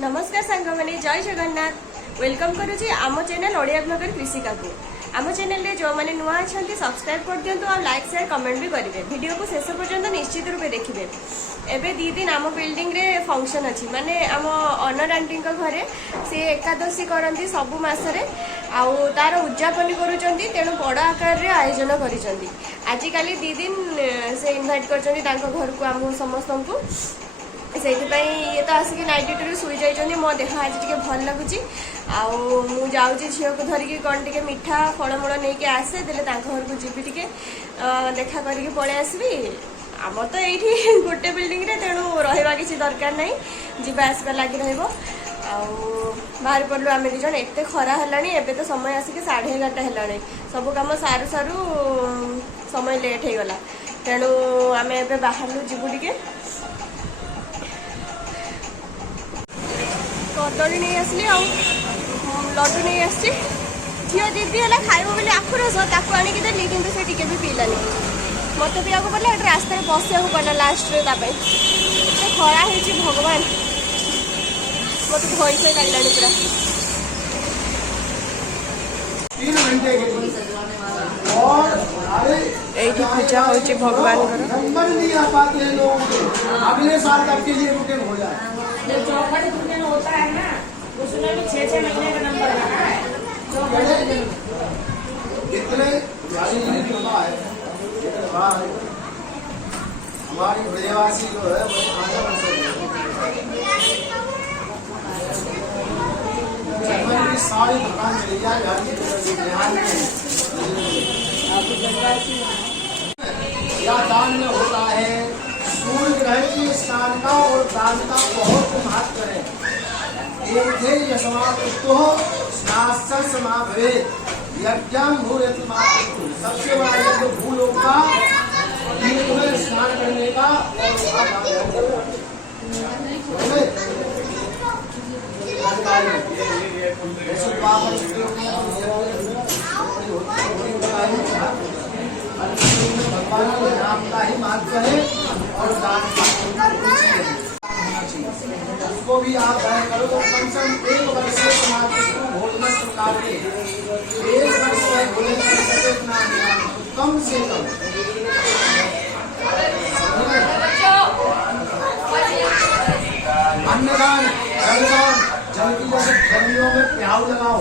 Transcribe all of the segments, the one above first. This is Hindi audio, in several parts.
नमस्कार सांग मैंने जय जगन्नाथ वेलकम करुँची आम चैनल ओडिया ब्लॉगर कृषिका को आम चैनल रे जो मैंने नुआ अच्छा सब्सक्राइब कर दिंतु और लाइक शेयर कमेंट भी करेंगे वीडियो को शेष पर्यंत निश्चित रूप देखिए। एवं 2 दिन आम बिल्डिंग रे फंक्शन अच्छी माने आम अनर आंटी घरे सी एकादशी करती सबु मसरे आउ तार उद्यापन करुँच तेणु बड़ आकार रे आयोजन करिसेंती। आजिकल 2 दिन से इनवाइट कर घर को आम समस्त को से ये तो आसिक नाइट ड्यूटी शुई जाइए मो देह आज टे भल लगुच मुझे झील को धरिकी कौन टे मिठा फलमूल नहीं आसे देले घर को जी टे देखा करके पलि आसबि आम तो ये गोटे बिल्डिंग रे तेणु रहा किसी दरकार ना जावा आसवा लगी बाहर पड़ू आम 2 जन एत खरा है तो समय आसिक 11:30 है सब कम सारू सारू समय लेट हो गला तेणु आम ए बाहर जीवु टे कदली नहीं आसली लड्डू नहीं आसी झील दीदी है खाइब बोली आखु रस आणिकी देली कि से टिके भी पीलानी मत पीवा पड़ा रास्ता बसा पड़ा लास्ट खरा हो भगवान मत भय से लगे पूरा पूजा हो भगवान अगले साल तक के लिए बुकिंग हो जाए। जो चौखट बुकिंग होता है ना उसमें भी 6-6 महीने का नंबर लगा है। इतने हमारी ब्रजवासी जो है वो सारी दुकान चली जाए या दान में होता है। सूर्य ग्रहण की स्नान का और दान का बहुत महत्व है। एक सबसे बड़ा यज्ञ भूलोक का स्नान करने का भगवान के नाम का ही महत्व है और दान उसको भी आप दान करो तो कम से कम 1 वर्ष से भोजन प्रकार के 1 वर्ष में भोजन कम से कम अन्नदान जलदान जल की जैसे गर्मियों में प्याऊ लगाओ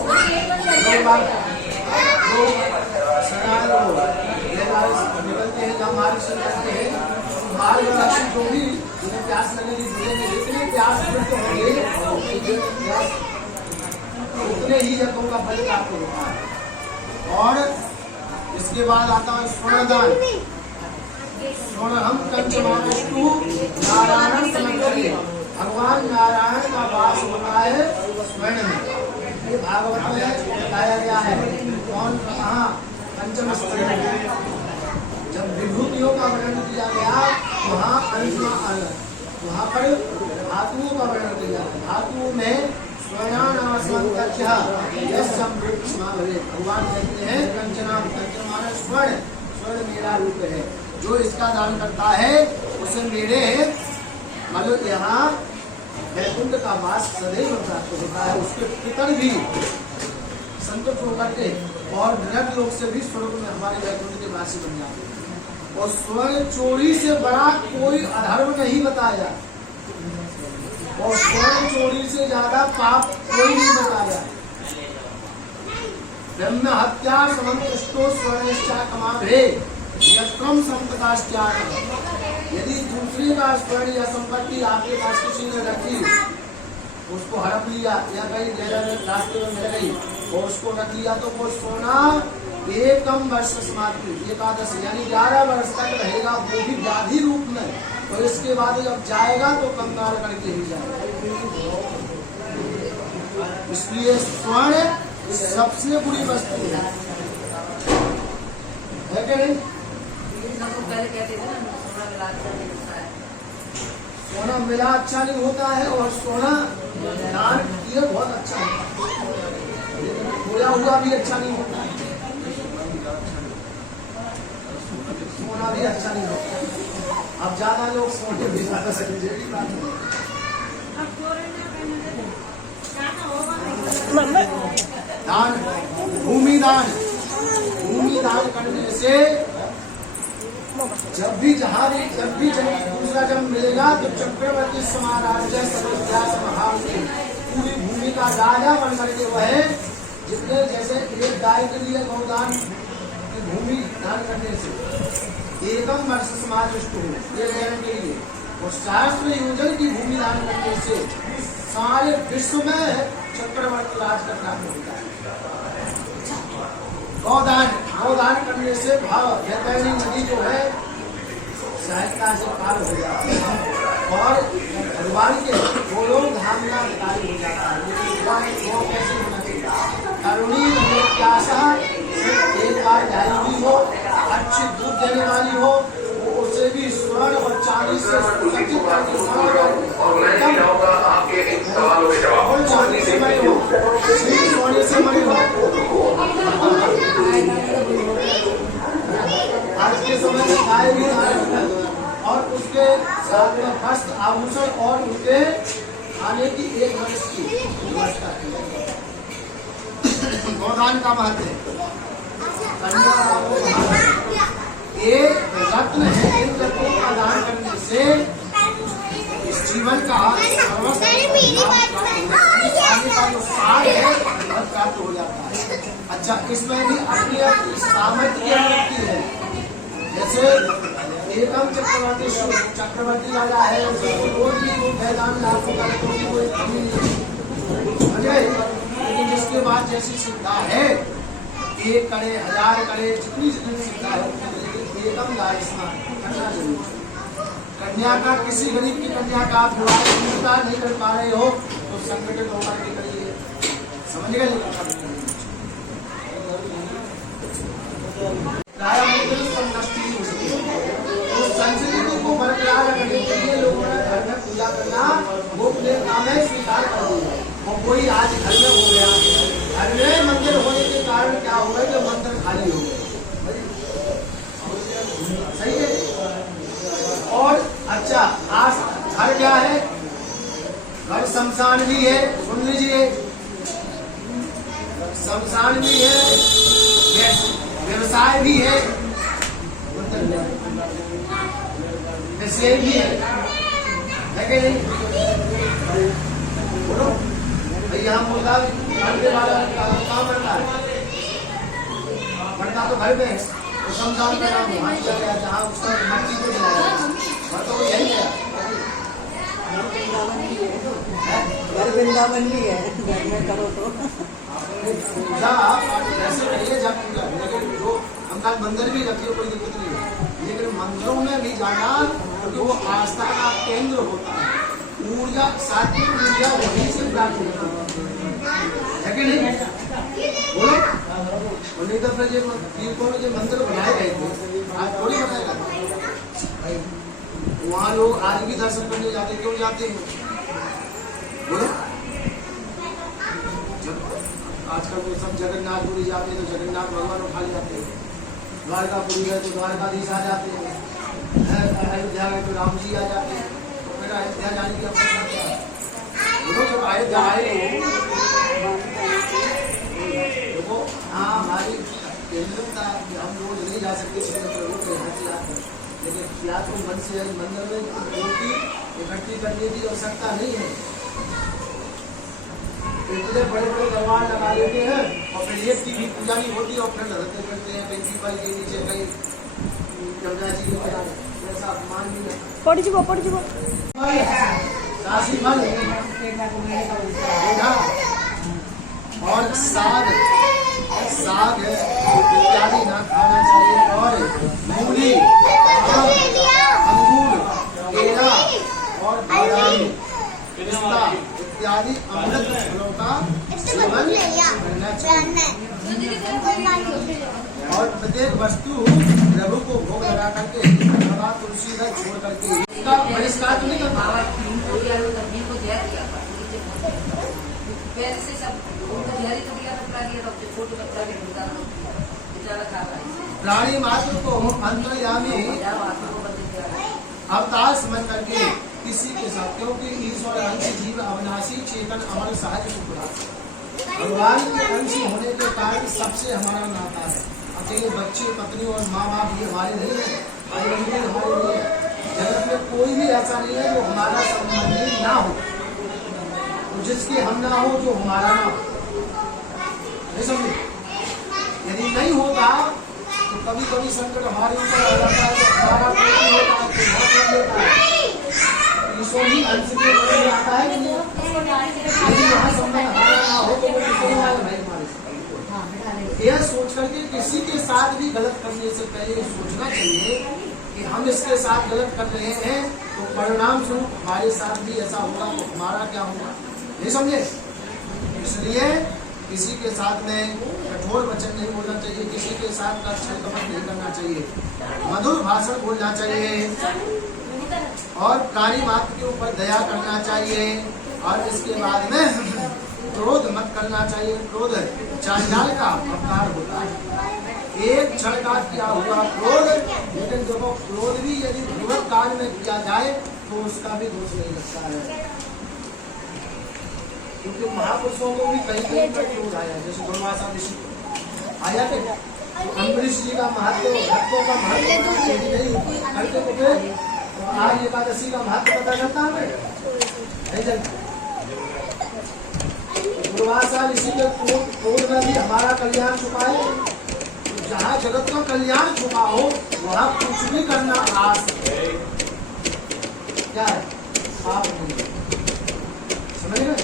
निकलते हैं जब बारिश करते हैं बाहर जो भी उन्हें प्यास लगेगी जितने प्यास होंगे उतने ही यज्ञों का फल प्राप्त होता है। और इसके बाद आता है स्वर्णदान। स्वर्ण कंचमाविष्णु नारायण समंगली भगवान नारायण का वास होता है स्वर्ण में। ये भागवत में बताया गया है कौन कहाँ पंचम स्तर जब विभूतियों का वर्णन किया गया वहाँ पर धातुओं का वर्णन किया गया। धातुओं में भगवान कहते हैं कंचनाम कंचन माने स्वर्ण स्वर्ण मेरा रूप है। जो इसका दान करता है उसे मेरे मतलब यहाँ वैकुंठ का वास सदैव प्राप्त होता है। उसके पितर भी संतुष्ट होकर के और नरक लोक से भी स्वर्ग में हमारे वैकुंठ के वासी बन जाते हैं। और स्वर्ण चोरी से बड़ा कोई अधर्म नहीं बताया और स्वर्ण चोरी से ज्यादा पाप कोई नहीं बताया। ब्रह्म हत्या समंतुष्टो स्वर्णेश्चा कमाभे यक्रम संपदाश्चार। यदि दूसरे का स्वर्ण या संपत्ति आपके पास किसी ने रखी उसको हड़प लिया या कहीं रास्ते में मिल गई और उसको रख लिया तो वो सोना एकम वर्ष समाप्ति एकादश यानी 11 वर्ष तक रहेगा वो भी व्याधि रूप में। और इसके बाद जब जाएगा तो कंगाल करके ही जाएगा। इसलिए स्वर्ण सबसे बुरी वस्तु है कि नहीं? सोना मिला अच्छा नहीं होता है और सोना दान किया बहुत अच्छा है। खोया हुआ भी अच्छा नहीं होता है। सोना भी अच्छा नहीं होता। अब ज्यादा लोग सोने भी ज्यादा सही दान, भूमि दान करने से जब भी दूसरा जब मिलेगा तो चक्रवर्ती समाराज्य समस्या समाहार पूरी भूमि का राजा बन करके वह जितने जैसे एक गाय के लिए गौदान की भूमि दान करने से एकम वर्ष समाज हो ये लेने के लिए और शास्त्र योजन की भूमि दान करने से सारे विश्व में चक्रवर्ती राज करना होता है। गौदान करने से भाव बैतरणी नदी जो है सहायता से पार हो जाती है और भगवान के गोलोक धाम का अधिकारी हो जाता है। लेकिन वो कैसे होना चाहिए? करुणी प्यासा एक बार ढाई हुई हो, अच्छी दूध देने वाली हो, उससे भी स्वर्ण और चांदी से सज्जित करके चांदी से बने हो, सोने से बने हो। आज के समय में गाय भी और उसके साथ में वस्त्र आभूषण और उसके खाने की एक वर्ष की व्यवस्था की। गौदान का महत्व ये रत्न है। इन रत्नों का दान करने से इस जीवन का सार है प्राप्त हो जाता है। अच्छा, इसमें भी अपनी सामर्थ्य की अनुमति है। जैसे एकम चक्रवर्ती राजा है, रोज भी वो मैदान लाखों का कोई कमी नहीं, लेकिन जिसके बाद जैसी सुविधा है, एक करे 1000 करे, जितनी सुविधा है एकम गाय स्नान करना जरूरी। कन्या का किसी गरीब की कन्या का आप विवाह नहीं कर पा रहे हो तो संगठित होकर के करिए, समझ गए? संस्कृति को बरकरार रखने के लिए लोगों ने घर में पूजा करना वो अपने काम है स्वीकार कर दिया। और कोई आज घर में हो गया, घर में मंदिर होने के कारण क्या हो गया कि मंदिर खाली हो गए। सही है। और अच्छा, आज घर क्या है? घर शमशान भी है, सुन लीजिए, शमशान भी है, व्यवसाय भी है, भी है कि नहीं? बोलो भैया, हम मुर्गा बनने वाला काम करता है, बनता तो घर में है, तो शमशान का नाम वहाँ किया गया जहाँ उसका मट्टी को जलाया, तो यही है। घर वृंदावन भी है, घर में करो तो पूजा ऐसे करिए जब पूजा, लेकिन जो हम लोग मंदिर भी रखिए कोई दिक्कत नहीं है, लेकिन मंदिरों में भी जाना क्योंकि वो आस्था का केंद्र होता है। ऊर्जा, सात्विक ऊर्जा वहीं से प्राप्त होती है कि नहीं? बोलो, नहीं तो फिर जो मंदिर बनाए गए थे आज थोड़ी बनाए गए, वहाँ लोग आज भी दर्शन करने जाते, क्यों जाते हैं? बोलो, आजकल तो सब जगन्नाथपुरी जाते हैं तो जगन्नाथ भगवान उठा ले जाते हैं, द्वारकापुरी है तो द्वारकाधीश आ जाते हैं, अयोध्या है तो राम जी आ जाते हैं, तो फिर अयोध्या जाने की अवसर क्या है? बोलो, जब अयोध्या आए देखो, हाँ हमारी केंद्रता कि हम रोज नहीं जा सकते प्रभु के यहाँ से आकर, लेकिन या तो मन से मंदिर में मूर्ति इकट्ठी करने की आवश्यकता नहीं है। इतने बड़े बड़े दरबार लगा लेते हैं और फिर एक की भी पूजा नहीं होती और फिर लड़ते फिरते हैं कहीं पीपल के नीचे, कहीं गंगा जी के किनारे, ऐसा अपमान भी है। राशि फल और साग इत्यादि ना खाना चाहिए, और मूली, अंगूर, केला और बादाम, पिस्ता इत्यादि अमृत फलों का सेवन करना चाहिए। और प्रत्येक वस्तु प्रभु को भोग लगा करके अथवा तुलसी का छोड़ करके इसका बहिष्कार तो नहीं कर पा रहा। प्राणी मात्र को अंतर्यामी अवतार समझ करके किसी के साथ, क्योंकि ईश्वर अंश जीव अविनाशी चेतन अमर सहज सुखदास, भगवान के अंश होने के कारण सबसे हमारा नाता है। अकेले बच्चे, पत्नी और माँ बाप भी हमारे नहीं है, भाई बहन भी हमारे नहीं है। जगत में कोई भी ऐसा नहीं है जो हमारा संबंधी ना हो, तो जिसके हम ना हो जो हमारा ना हो। नहीं समझे? यदि नहीं होता तो कभी कभी संकट हमारे ऊपर आ जाता है, तो हमारा कोई नहीं होता है, तो बहुत कर देता है। ईश्वर ही अंश के रूप में आता है कि नहीं? यदि यहाँ संबंध हमारा ना हो तो वो किसी नहीं आएगा भाई हमारे साथ। यह सोच करके किसी के साथ भी गलत करने से पहले ये सोचना चाहिए कि हम इसके साथ गलत कर रहे हैं तो परिणाम स्वरूप हमारे साथ भी ऐसा होगा तो हमारा क्या होगा। नहीं समझे? इसलिए किसी के साथ में कठोर वचन नहीं बोलना चाहिए, किसी के साथ का छल कपट नहीं करना चाहिए, मधुर भाषण बोलना चाहिए और प्राणी मात्र के ऊपर दया करना चाहिए। और इसके बाद में क्रोध मत करना चाहिए। क्रोध चांडाल का अवतार होता है, एक क्षण का किया हुआ क्रोध, लेकिन जब वो क्रोध भी यदि भगवत काल में किया जाए तो उसका भी दोष नहीं लगता है, क्योंकि महापुरुषों को भी कहीं कहीं पर क्रोध आया, जैसे दुर्वासा ऋषि आया थे। अम्बरीश जी का महत्व, भक्तों का महत्व नहीं करते तो फिर आज एकादशी का महत्व पता चलता है नहीं चलता। दुर्वासा ऋषि के क्रोध में भी हमारा कल्याण छुपा है। जहाँ जगत का कल्याण छुपा हो वहाँ कुछ भी करना आस है। क्या है? आप समझ गए?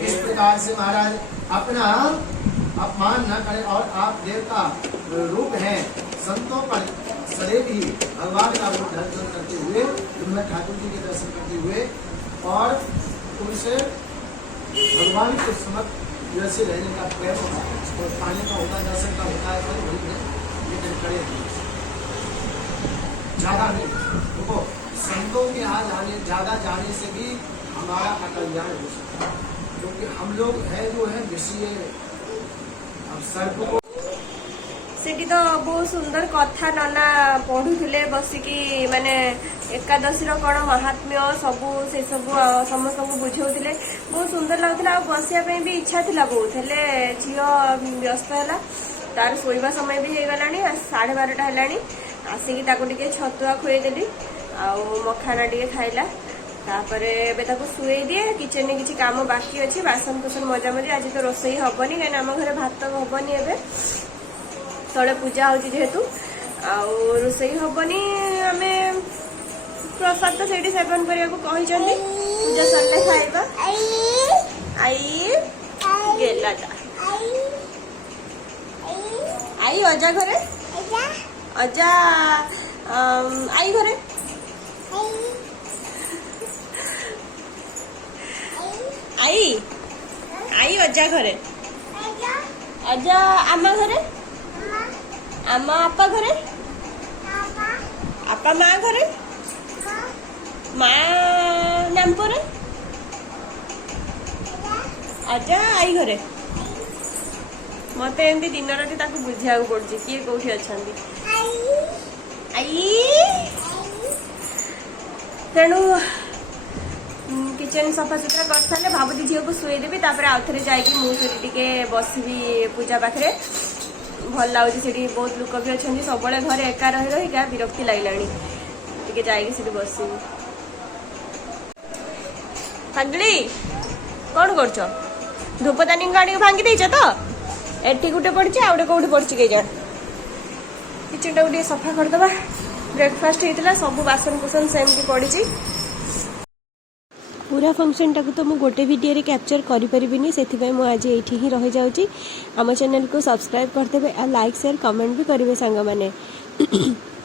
इस प्रकार से महाराज अपना अपमान न करें और आप देवता रूप हैं, संतों पर सदैव ही भगवान का रूप दर्शन करते हुए, उनमें ठाकुर जी के दर्शन करते हुए और उनसे भगवान के समक्ष जैसे रहने का प्रयत्न होता है और पाने का होता है, दर्शन का होता है, तो वही है, लेकिन करे ज्यादा नहीं। देखो संतों के यहाँ ज्यादा जाने से भी हमारा अकल्याण हो सकता है, क्योंकि हम लोग है जो है विषय। अब सर्प को सेठी तो बहुत सुंदर कथा नना पढ़ुले बसिकी माने एकादशी कौन महात्म्य सबू से सबू समस्त को बुझाऊे बहुत सुंदर लगुला। बसिया भी इच्छा थी बहुत, हेले झील व्यस्त है, तार शोवा समय भी हो गला 12:30 है। आसिकी छतुआ खुएदेली मखाना टे खाइला, तापर एवं शुए दिए। किचन में किसी काम बाकी अच्छी, बासन कुसन मजा मजी। आज तो रोसई हेनी कहीं आम घर भात हेनी, ए तले पूजा हो जेहेतु रोसई हेनी। आम प्रसाद तो से सेवन करने को पूजा सरले खाइबा। आई गेला आई अजा घरे, अजा आई घरे, आई आई अजा घरे, अजा आमा घरे, आमा आपा घरे, आपा माँ घरे, माँ नामपुर, अजा आई घरे। मत एमती दिन राति बुझा पड़ी किए कौटी अच्छा आई। तेणु किचन सफा सुतरा कर सारे भावती झील को शुईदेवी, आउ थे जाके बसबी पूजा पाखे। भल लगुच बहुत लोक भी अच्छा, सब घरे एका रहीका विरक्ति लगे जाकि बस। पागली कौन कर धूपदानी आनी भांगी देच तो एटी गोटे पड़ी आ गए कौटी पड़ी कई जान। किचन टाक सफा करदे। ब्रेकफास्ट होता सब बासन कुसन सेमती पड़ी। पूरा फंक्शन टाक तो मुझे गोटे वीडियो रे कैप्चर करि परिबिनी, सेथिबाई मु आज एठी ही रहि जाउची। आम चैनल को सब्सक्राइब करदेबे, लाइक शेयर कमेंट भी करेंगे सांग माने।